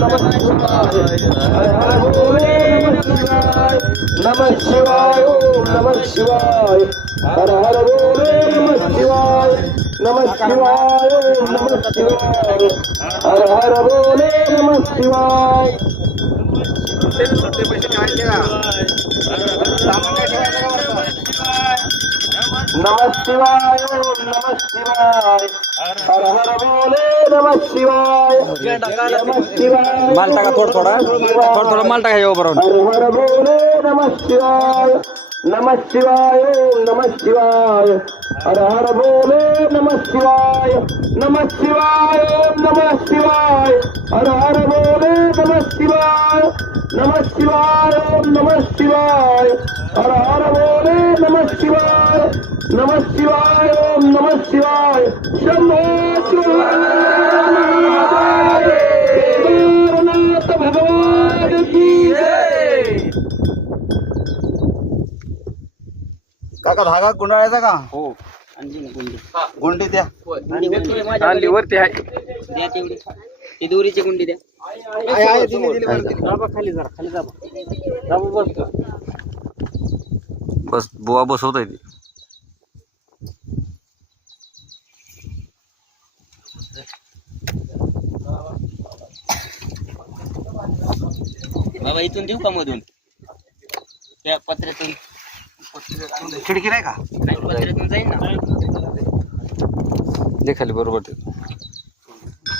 नमः शिवाय हर हर भोले नमः शिवाय ओम नमः शिवाय हर हर भोले नमः शिवाय नमः शिवाय ओम नमः शिवाय हर हर भोले नमः शिवाय नमः शिवाय ओम नमः शिवाय हर हर भोले नमः शिवाय नमः शिवाय माल टाका थोडा थोडा माल टाका येऊ बरोबर हर हर भोले नमः शिवाय नमः शिवाय ओम नमः शिवाय हर हर भोले नमः शिवाय नमः शिवाय ओम नमः शिवाय हर हर भोले नमः शिवाय नमः शिवाय ओम नमः शिवाय हर हर भोले नमः शिवाय नमः शिवाय ओम नमः शिवाय शंभो शिवाय केदारनाथ भगवान की जय। काका धागा गुंडाळायचा का हो गुंडी द्या आणली वरती आहे द्या तेवढी ती दोरीची गुंडी द्या खाली जा बस बुवा बसवत आहे ती बाबा इथून देऊ का मधून त्या पत्र्यातून खिडकी नाही का पत्र्यातून जाईल ना दे खाली बरोबर ते